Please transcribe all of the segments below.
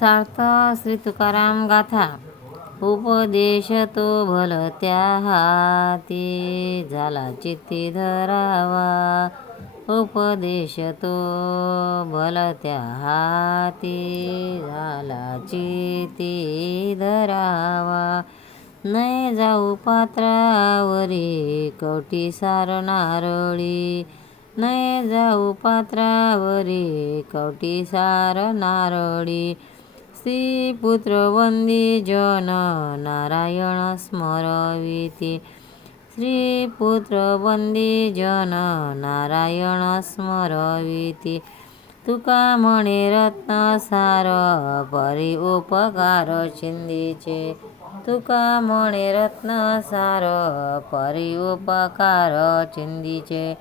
सार्थ श्री तुकाराम गाथा उपदेश तो भलत्या हाती झाला चित्ती धरावा उपदेश तो भलत्या हाती झाला चित्ती धरावा नाही जाऊ पात्रावरी कवटी सार नारळी नाही जाऊ पात्रावरी कवटी सार नारळी श्री पुत्र वंदी जन नारायण स्मरविते. श्री पुत्र वंदी जन नारायण स्मरविते. तुका म्हणे रत्न सार परी उपकार चिंदीचे तुका म्हणे रत्न सार परी उपकार चिंदीचे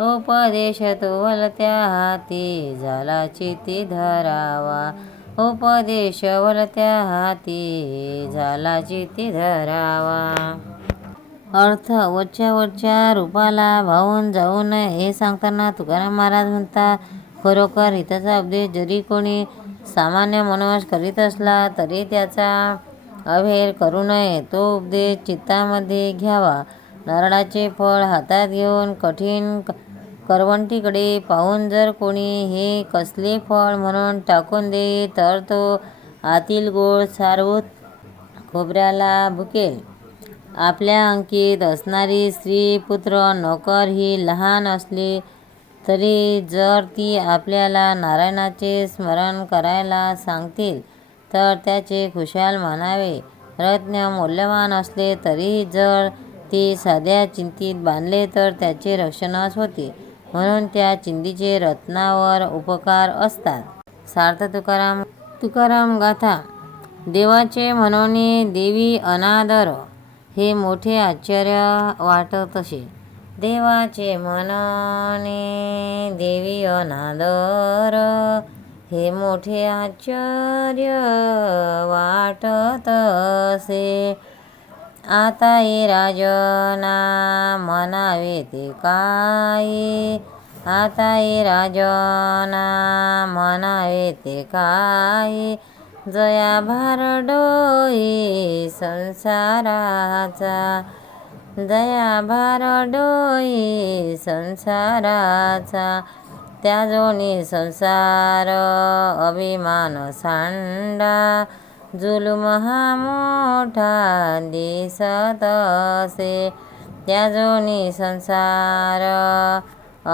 उपदेश तो वलत्या हाती झाला चिती धरावा. उपदेश वलत्या हाती झाला चिती धरावा. अर्थ वरच्या वरच्या रूपाला भावून जाऊ नये हे सांगताना तुकाराम महाराज म्हणतात खरोखर हिताचा उपदेश जरी कोणी सामान्य मनोवास करीत असला तरी त्याचा अभेर करू नये. तो उपदेश चित्तामध्ये घ्यावा. नारळाचे फळ हातात घेऊन कठीण करवंटीकडे पाहून जर कोणी हे कसले फळ म्हणून टाकून दे तर तो आतील गोड सारवूत खोबऱ्याला भुकेल. आपल्या अंकीत असणारी स्त्री पुत्र नोकर ही लहान असली तरी जर ती आपल्याला नारायणाचे स्मरण करायला सांगतील तर त्याचे खुशाल मानावे. रत्न मौल्यवान असले तरीही जर ते साध्या चिंतीत बांधले तर त्याचे रक्षणच होते. म्हणून त्या चिंतीचे रत्नावर उपकार असतात. सार्थ तुकाराम तुकाराम गाथा देवाचे म्हणोने देवी अनादर हे मोठे आश्चर्य वाटतसे देवाचे म्हणणे देवी अनादर हे मोठे आश्चर्य वाटतसे आता ये राजना म्हणावे ते काय आता ये राजना म्हणावे ते काय जया भारडोई संसाराचा दया भारडोई संसाराचा। त्या जोनी संसार अभिमान सांडा। जुलुम हा मोठा दिसत असे त्या जोनी संसार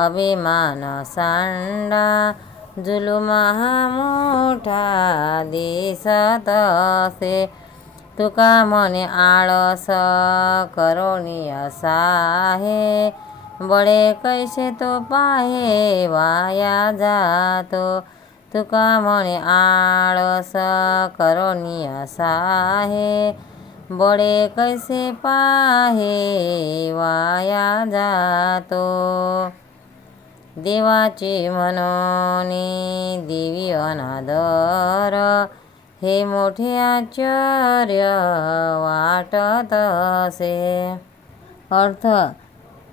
अभिमान सांडा जुलुम हा मोठा दिसत असे तुका म्हणे आळस करोनी असा आहे बळे कैसे तो पाहे वाया जातो तुका म्हणे आळस करोनी असा आहे. बड़े कैसे पाहे वाया जातो. देवाचे म्हणून देवी अनादर. हे मोठे आश्चर्य वाटत असे. अर्थ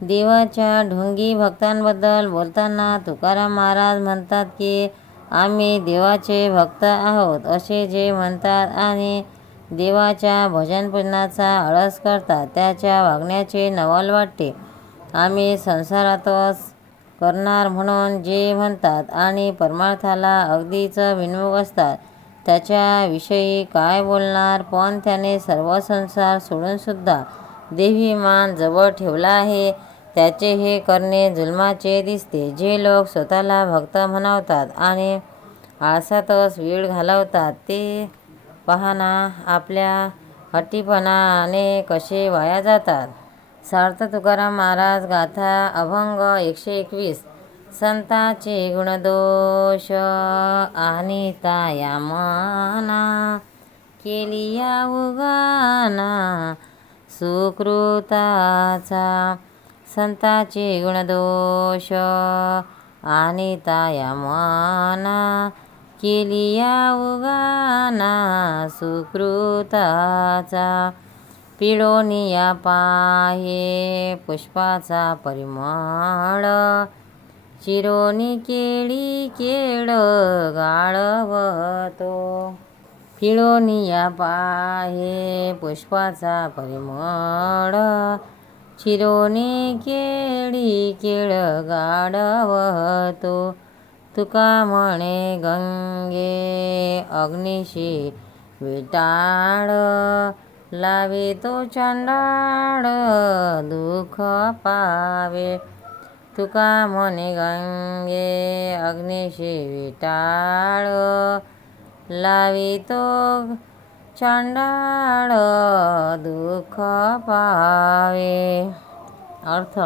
देवाच्या ढोंगी भक्तांबद्दल बोलताना तुकाराम महाराज म्हणतात की आम्ही देवाचे भक्त आहोत असे जे म्हणतात आणि देवाच्या भजनपूजनाचा आळस करतात त्याच्या वागण्याचे नवल वाटते. आम्ही संसारातच करणार म्हणून जे म्हणतात आणि परमार्थाला अगदीच विनमुख असतात त्याच्याविषयी काय बोलणार? पण त्याने सर्व संसार सोडूनसुद्धा देवी मान जवळ ठेवला आहे. त्याचे हे करणे जुलमाचे दिसते. जे लोक स्वतःला भक्त म्हणवतात आणि आळसातच वेळ घालवतात ते पाहना आपल्या हट्टीपणाने कसे वाया जातात. सार्थ तुकाराम महाराज गाथा अभंग एकशे एकवीस. संताचे गुणदोष आणि ताया मना केली या उगाना सुकृताचा संताचे गुणदोष आणि ताया मना केली या उगाना सुकृताचा. पिळोनिया पाहे पुष्पाचा परिमळ. चिरोनी केळी केळ गाळवतो. पिळोनिया पाहे पुष्पाचा परिमळ. चिरोनी केळी केळ गाडवतो तुका म्हणे गंगे अग्निशी विटाळ लावे तो चांडाळ दुःख पावे तुका म्हणे गंगे अग्निशी विटाळ लावी तो चांडाळ दुःख पावे. अर्थ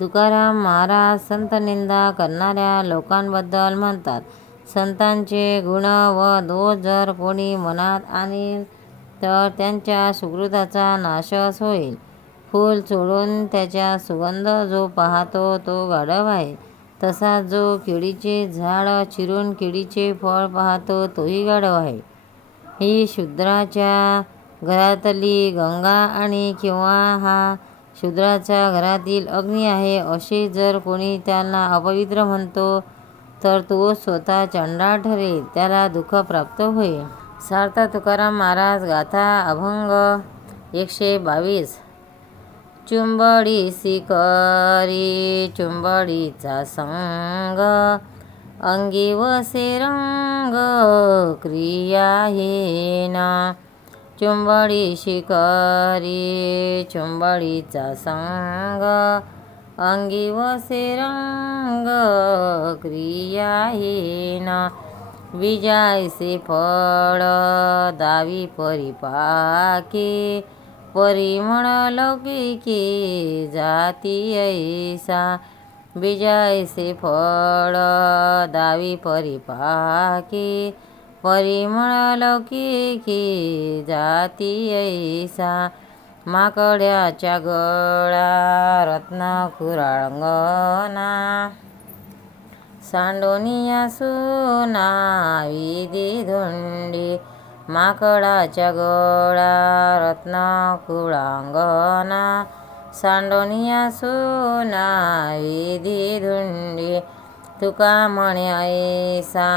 तुकाराम महाराज संत निंदा करणाऱ्या लोकांबद्दल म्हणतात. संतांचे गुण व दोष जर कोणी मनात आणि तर त्यांच्या सुकृताचा नाशच होईल. फूल चोळून त्याच्या सुगंध जो पाहतो तो गाढव आहे. तसा जो केळीचे झाड चिरून केळीचे फळ पाहतो तोही गाढव आहे. ही शूद्राच्या घरातली गंगा आणि किंवा हा शूद्राच्या घरातील अग्नी आहे असे जर कोणी त्यांना अपवित्र म्हणतो तर तो स्वतः चंडाळ ठरेल त्याला दुःख प्राप्त होईल. सार्थ तुकाराम महाराज गाथा अभंग एकशे बावीस. चुंबडी सिकरी चुंबडीचा संग अंगी वसे रंग क्रियाहीन चुंबडी शिकरी चुंबडीचा संग अंगी वसे रंग क्रियाहीन विजायसे फळ दावी परिपाके परिमळ लौकिकी जाती ऐसा विजायसे फळ दावी परिपाके. परिमळ लौकिकी जाती ऐसा. माकड्याच्या गळा रत्न खुराळंगना सांडोनिया सुनावी विधी धोंडी माकडाच्या गळा रत्न कुळांगना सांडोनिया सोना विधी धुंडी तुका म्हणे ऐसा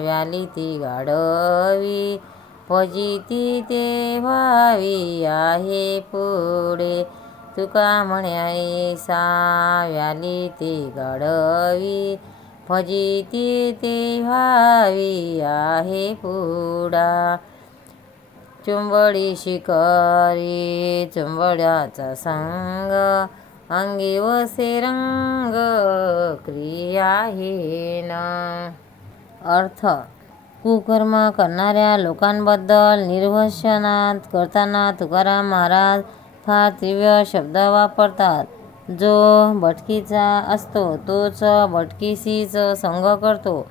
व्याली ती गाडवी फजिती ते व्हावी आहे पुढे. तुका म्हणे ऐसा व्याली ती गाडवी फजिती ते व्हावी आहे पुढा. चुंबडी शिकारी चुंबड्याचा संग अंगी वसे रंग क्रियाहीन. अर्थ कुकर्म करणाऱ्या लोकांबद्दल निर्वशनात करताना तुकाराम महाराज फार तीव्र शब्द वापरतात. जो भटकीचा असतो तोच भटकीशीच संग करतो.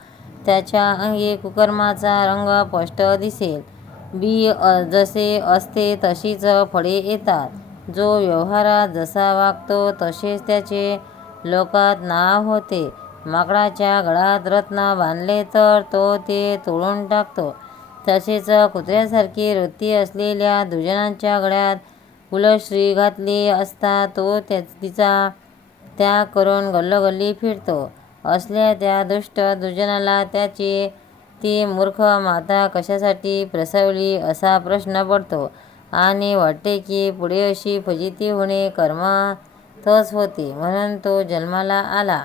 त्याच्या अंगी कुकर्माचा रंग स्पष्ट दिसेल. बी जसे असते तशीच फळे येतात. जो व्यवहारात जसा वागतो तसेच त्याचे लोकात नाव होते. माकडाच्या गळात रत्न बांधले तर तो ते तोडून टाकतो. तसेच कुत्र्यासारखी वृत्ती असलेल्या दुजनांच्या गळ्यात कुलश्री घातली असता तो त्या तिचा त्याग करून गल्लोगल्ली फिरतो. असल्या त्या दुष्ट दुजनाला त्याची ती मूर्ख माता कशासाठी प्रसवली असा प्रश्न पडतो. आणि वाटते की पुढे अशी फजिती होणे कर्मातच होते. म्हणून तो जन्माला आला.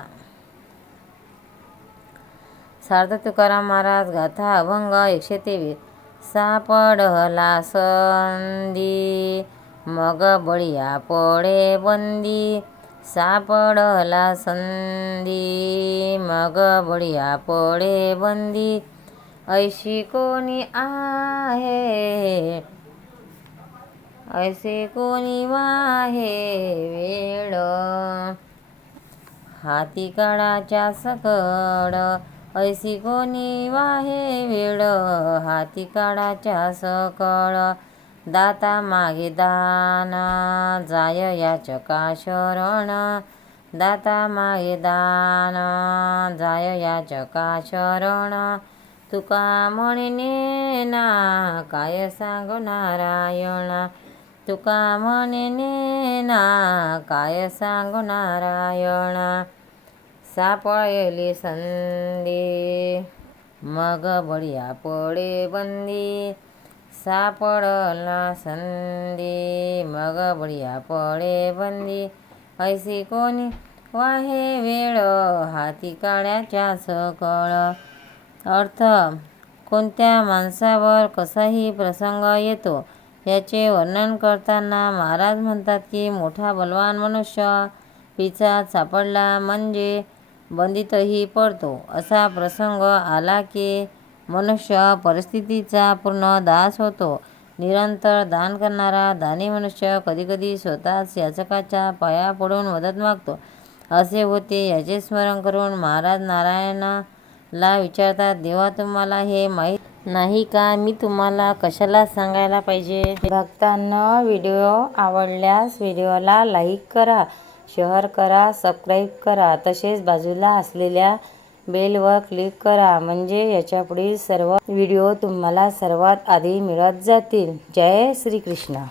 सार्थ तुकाराम महाराज गाथा अभंग एकशे तेवीस. सापडला संधी मग बळीया पडे बंदी. सापडला संधी मग बळीया पडे बंदी. ऐशी कोणी आहे? ऐसे कोणी वाहे वेळ? हाती काळाच्या सकड ऐसी कोणी वाहे वेळ? हाती काळाच्या सकळ दाता मागे दान जाय याचका शरण? दाता मागे दान जाय याचका शरण? तुका म्हणिने ना काय सांगू नारायणा? तुका म्हणे ना काय सांगू नारायणा? सापळली संधी मग बढिया पडे बंदी. सापडला संधी मग बढिया पडे बंदी. ऐसी कोणी वाहे वेळ हाती काळ्याच्या सकळ? अर्थ कोणत्या माणसावर कसाही प्रसंग येतो याचे वर्णन करताना महाराज म्हणतात की मोठा बलवान मनुष्य पिचात सापडला म्हणजे बंदीतही पडतो. असा प्रसंग आला की मनुष्य परिस्थितीचा पूर्ण दास होतो. निरंतर दान करणारा दानी मनुष्य कधीकधी स्वतःच याचकाच्या पाया पडून मदत मागतो. असे होते याचे स्मरण करून महाराज ला विचारतात देवा तुम्हाला हे माहीत नाही का? मी तुम्हाला कशाला सांगायला पाहिजे? भक्तांना व्हिडिओ आवडल्यास व्हिडिओला लाईक करा शेअर करा सबस्क्राईब करा. तसेच बाजूला असलेल्या बेलवर क्लिक करा म्हणजे याच्यापुढील सर्व व्हिडिओ तुम्हाला सर्वात आधी मिळत जातील. जय श्रीकृष्ण.